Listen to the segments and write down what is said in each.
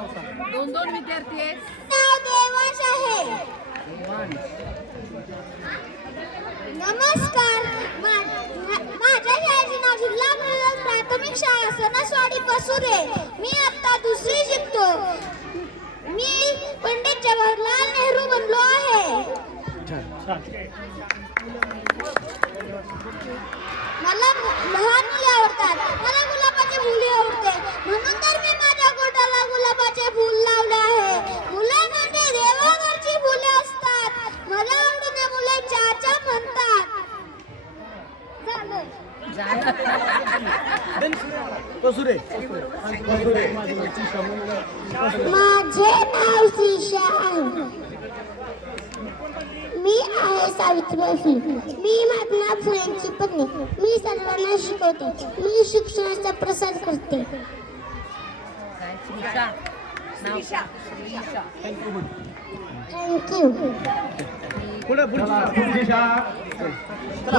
दोन दोन विद्यार्थी आहेत. नाव देवांश आहे. नमस्कार, माझ्या शाळेचे नाव जिल्हा परिषद प्राथमिक शाळा सणसवाडी पसुरे. मी आता दुसरी शिकतो. मी पंडित जवाहरलाल नेहरू बनलो आहे. मला लहान मुले आवडतात. मला गुलाबाचे फुले आवडते, म्हणून तर मी माझ्या गोटाला गुलाबाचे फूल लावले आहे. मुले म्हणजे देवाघरची फुले असतात. मला आवडीने मुले चाचा म्हणतात. माझे नाव श्रीशा. मी आहे सावित्रीबाई. मी महात्मा फुलेंची पत्नी. मी सर्वांना शिकवते. मी शिक्षणाचा प्रसार करते. थँक्यू.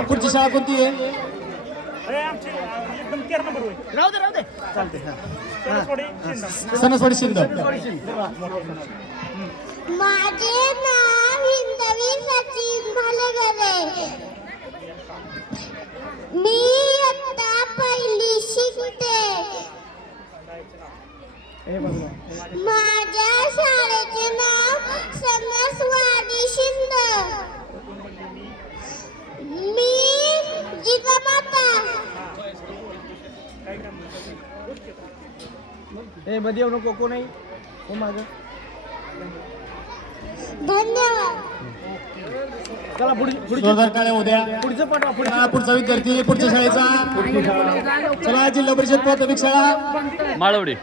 पुढची शाळा कोणती आहे? राहू दे चालते. सणसवाडी शिंद. माझे नाव हिंदवी सचिन भालेगरे. मी आता पहिली शिकते. माझ्या शाळेचे नाव सणसवाडी शिंद. मी जिजामाता. मध्ये येऊ नको. कोण आहे? हो माझं. धन्यवाद. चला पुढचं पाठवा. पुढचा विद्यार्थी पुढच्या शाळेचा. चला जिल्हा परिषद प्राथमिक शाळा माळवडी.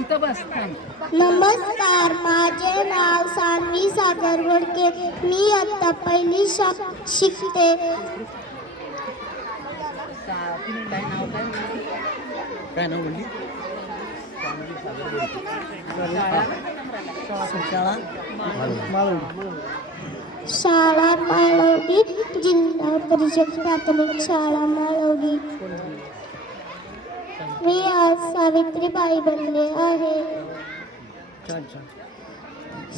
इथं बस. नमस्कार, माझे नाव सानवी सागर वडके. मी आता पहिली शिकते. काय नाव म्हणली? शाळा माळवडी, जिल्हा परिषद प्राथमिक शाळा माळवडी. मी आज सावित्रीबाई बनले आहे.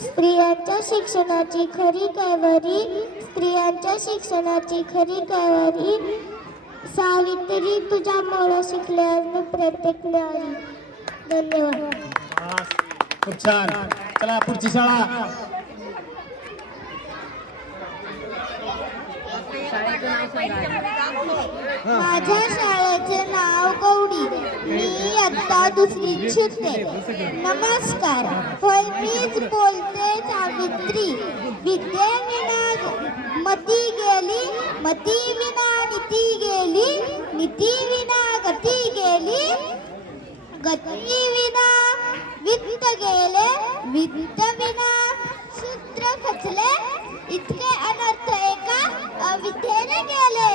स्त्रियांच्या शिक्षणाची खरी कैवारी. स्त्रियांच्या शिक्षणाची खरी कैवारी. सावित्री तुझ्यामुळे शिकल्यास मी प्रत्येक नारी. धन्यवाद. खूप छान. चला पुढची शाळा. माझ्या शाळेचे नाव गौडी. मी आता दुसरी शिकते. नमस्कार, होय मीच बोलते सावित्री. विद्येविना मती गेली, मती विना नीती गेली, नीती विना गती गेली, गती विना वित्त गेले, वित्त विना सूत्र खचले. इतके अनर्थ एका अविद्येने गेले.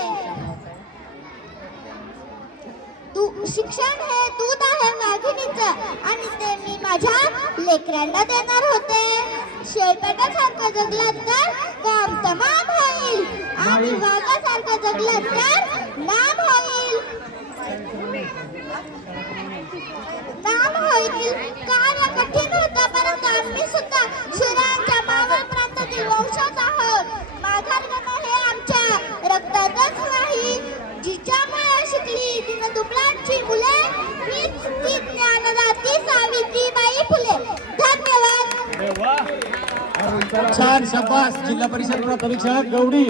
शिक्षण हे दूध आहे वाघिणीचं, आणि ते मी माझ्या लेकरांना देणार होते. शेळपेटासारखं जगलात तर काम तमाम होईल, आणि वाघासारखं जगलात तर नाम होईल. नाम होईल. कार्य कठीण होतं, परंतु आम्ही सुद्धा शिरांच्या मावळ प्रांतातील वंशज आहोत. माघार घेणं हे आमच्या रक्तातच नाही. जिच्यामुळे शिकली दीनदुबळांची मुले, हीच ती ज्ञानदाती सावित्रीबाई फुले. धन्यवाद. छान, शाबास. जिल्हा परिषद प्राथमिक शाळा गौडी.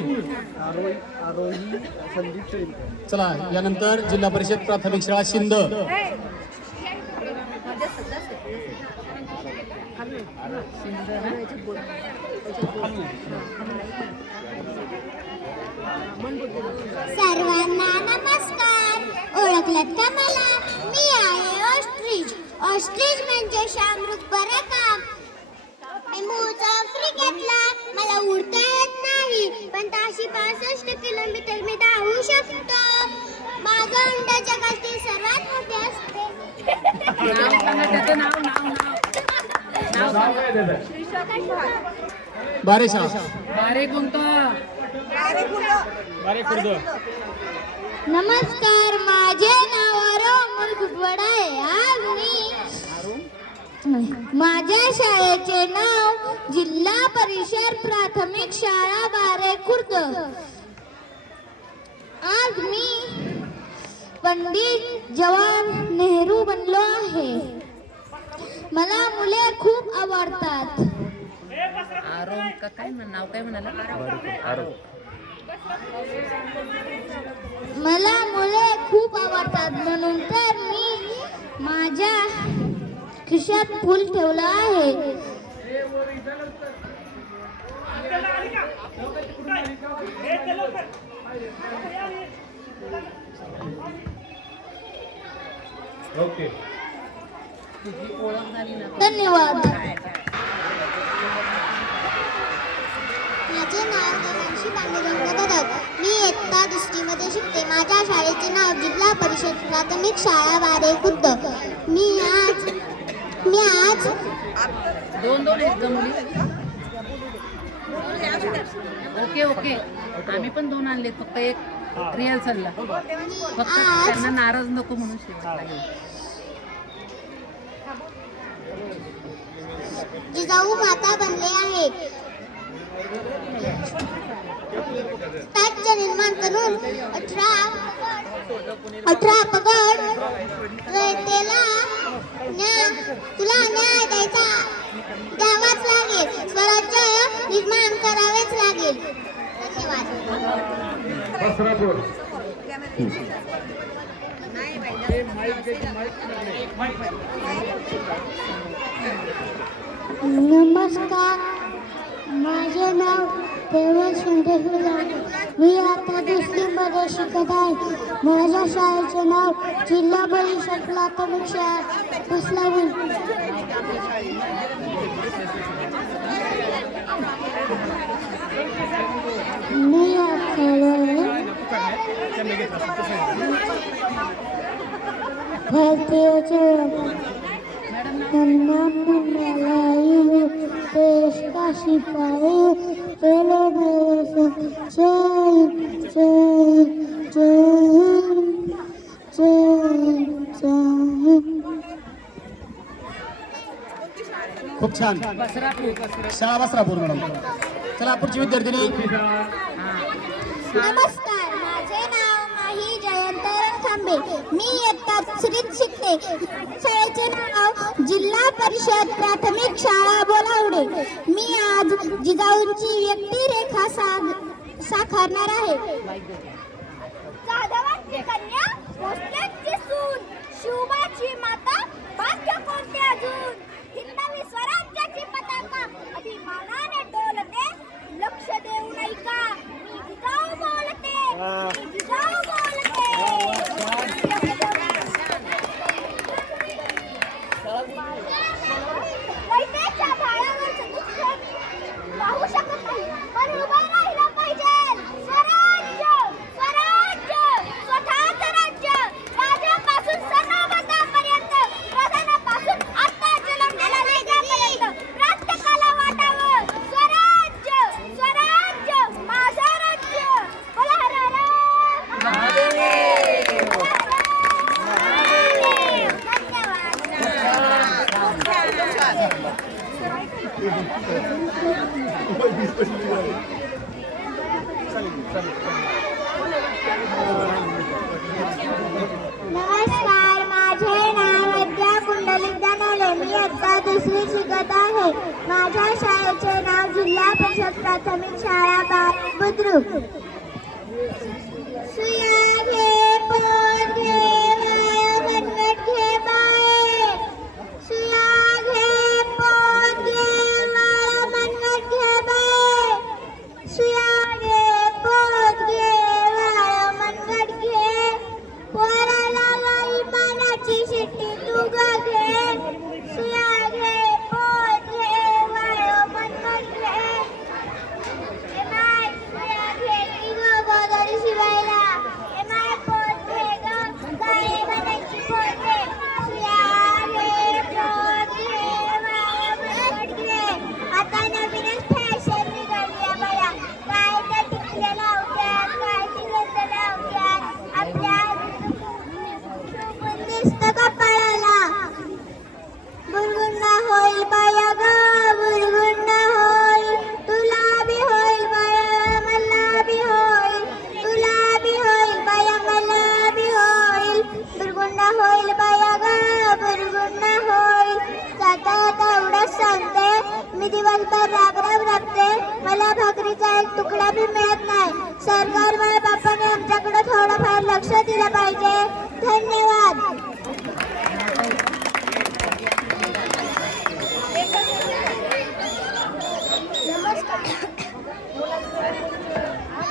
चला यानंतर जिल्हा परिषद प्राथमिक शाळा शिंद. सर्वांना नमस्कार. ओळखलत का मला? मी आहे ऑस्ट्रिच. ऑस्ट्रिच म्हणजे शामरुख बरं का. मी मूळचा आफ्रिकेतला. मला उडता येत नाही, पण 65 किलोमीटर मी धावू शकतो. माझं अंड जगातील सर्वात मोठे असते. बारेशा. बारे कोणतं? नमस्कार, माझे नाव अमोल गुटवडा आहे. आज मी माझ्या शाळेचे नाव जिल्हा परिषद प्राथमिक शाळा बारे खुर्द. आज मी पंडित जवाहरलाल नेहरू बनलो आहे. मला मुले खूप आवडतात. आरोम का काय नाव काय म्हणाला? मला मुले खूप आवडतात म्हणून तर मी माझ्या खिशात फूल ठेवलं आहे. तुझी ओळख झाली ना. धन्यवाद. माझे नाव देवांशी पांडुरंग ददक. मी इयत्ता दुसरीमध्ये शिकते. माझ्या शाळेचे नाव जिल्हा परिषद प्राथमिक शाळा बारे खुर्द. मी आज दोन आहेत का मुली? Okay okay. आम्ही पण 2 आणलेत, फक्त एक रिहर्सलला. फक्त त्यांना नाराज नको म्हणून शिकवला. जिजाऊ माता बनले आहे. राज्य निर्माण करून 18 पगड रयतेला तुला न्याय द्यावाच लागेल. स्वराज्य निर्माण करावेच लागेल. धन्यवाद. नमस्कार, माझे नाव देवश मी आता दुसरीमध्ये शिकत आहे. माझ्या शाळेचे नाव जिल्हा परिषद प्राथमिक शाळा पुसलावी. मी भारतीय देश का सिपाही चलो खूप छान. शाळा बसरापूर मॅडम. चला पुढची विद्यार्थिनी. नमस्कार, माझे नाव माही जयंत रणखांबे. मी इयत्ता दुसरीत शिकते. शाळेचे नाव जिल्हा परिषद प्राथमिक शाळा बोलावडे. मी आज जिजाऊंची व्यक्तिरेखा साकारणार आहे. जाधवांची कन्या, भोसलेंची सून, शिवबाची माता, भाग्य कोणते अजून. हिंदवी स्वराज्याची पताका अभिमानाने डोलते. लक्ष देऊ नाही का, मी जिजाऊ बोलते, मी जिजाऊ बोलते. वैद्याच्या भाळावरचं दुःख पाहू शकत नाही, पण उभं राहिलं पाहिजे. स्वराज्य, स्वराज्य, स्वतःचं राज्य, राजापासून सर्वोपतापर्यंत, प्रधानापासून आता जन्मलेल्या लेकरापर्यंत प्रत्येकाला वाटावं. स्वराज्य, स्वराज्य, माझं राज्य. बोला हर हर नमस्कार, माझे नाव विद्या कुंडलिक दानवले. मी इयत्ता दुसरी शिकत आहे. माझ्या शाळेचे नाव जिल्हा परिषद प्राथमिक शाळा बारे बुद्रुक. सुया घे, पोत घे, वाया मनगट घे बाळे. सुया घे, पोत घे, वाया मनगट घे बाळे. सुया घे, पोत घे, वाया मनगट घे. पोराला गाई पाण्याची शिट्टी तू ग घे. सुया घे, पोत घे, वाया मनगट घे. नाही, सुया घे. मी दिवसभर राबराब राबते, मला भाकरीचा एक तुकडा बी मिळत नाही. सरकार माय बापाने आमच्याकडे थोडंफार लक्ष दिलं पाहिजे. धन्यवाद.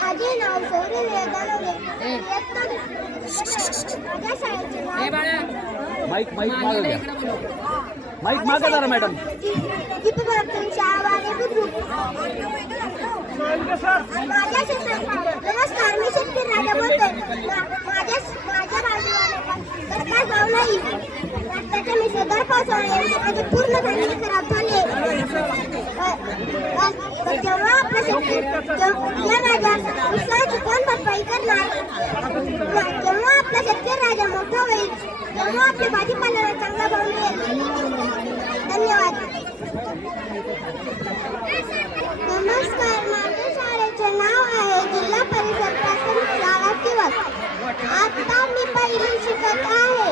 माझे नाव सौरी वेदांगे. माझ्या शाळेचे नाव ए बाळा माईक माईक मागे मागे इकडे बोलव. माईक मागे जरा मॅडम. दीपवर्धन शाळवाने बुद्रुक. माझ्या शेतात नमस्कार, मी शेतकरी राजा बोलतोय. माझ्या बाजूला जाऊ नाही. रस्त्याच्या मी सदर पावसामुळे माझे पूर्ण धान्य खराब झाले. जेव्हा आपला शेतकरी राजा उसाची कोण भरपाई करणार? जेव्हा आपला शेतकरी राजा मोठा होईल, तेव्हा आपल्या भाजीपाल्याला चांगला भाव मिळेल. धन्यवाद. नमस्कार, माझ्या शाळेचे नाव आहे जिल्हा परिषद प्राथमिक शाळा किवत. आता मी पहिली शिकत आहे.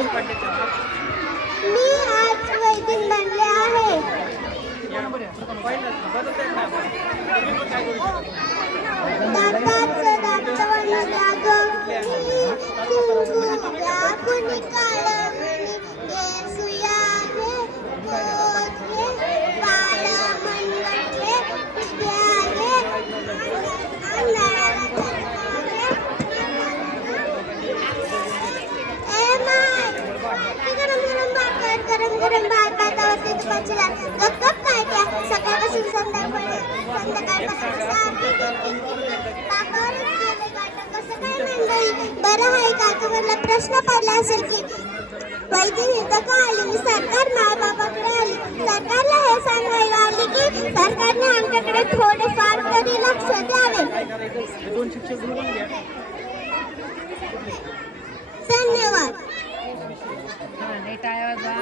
मी आज वैदिक बनले आहे. दाताचं दातवण द्या गं, कुंकू द्या कुणी काळं म्हणी, येसुया रे गोद रे, बाळ मनगट रे, उद्या रे, अंधाराला चटका रे. ए माय, गरम गरम भात भातावरती तुपाची लाट. गप गप काय त्या सकाळपासून संध्याकाळपर्यंत पाकावरच गेले गाठ. कसं काय मंडळी, बरं आहे का? तुम्हाला प्रश्न पडला असेल की वैदिक इथं का आली? मी सरकार मायबापाकडे आली. सरकारला हे सांगायला आली की सरकारने आमच्याकडे थोडेफार तरी लक्ष द्यावे. धन्यवाद. हा, नीट आहे बा.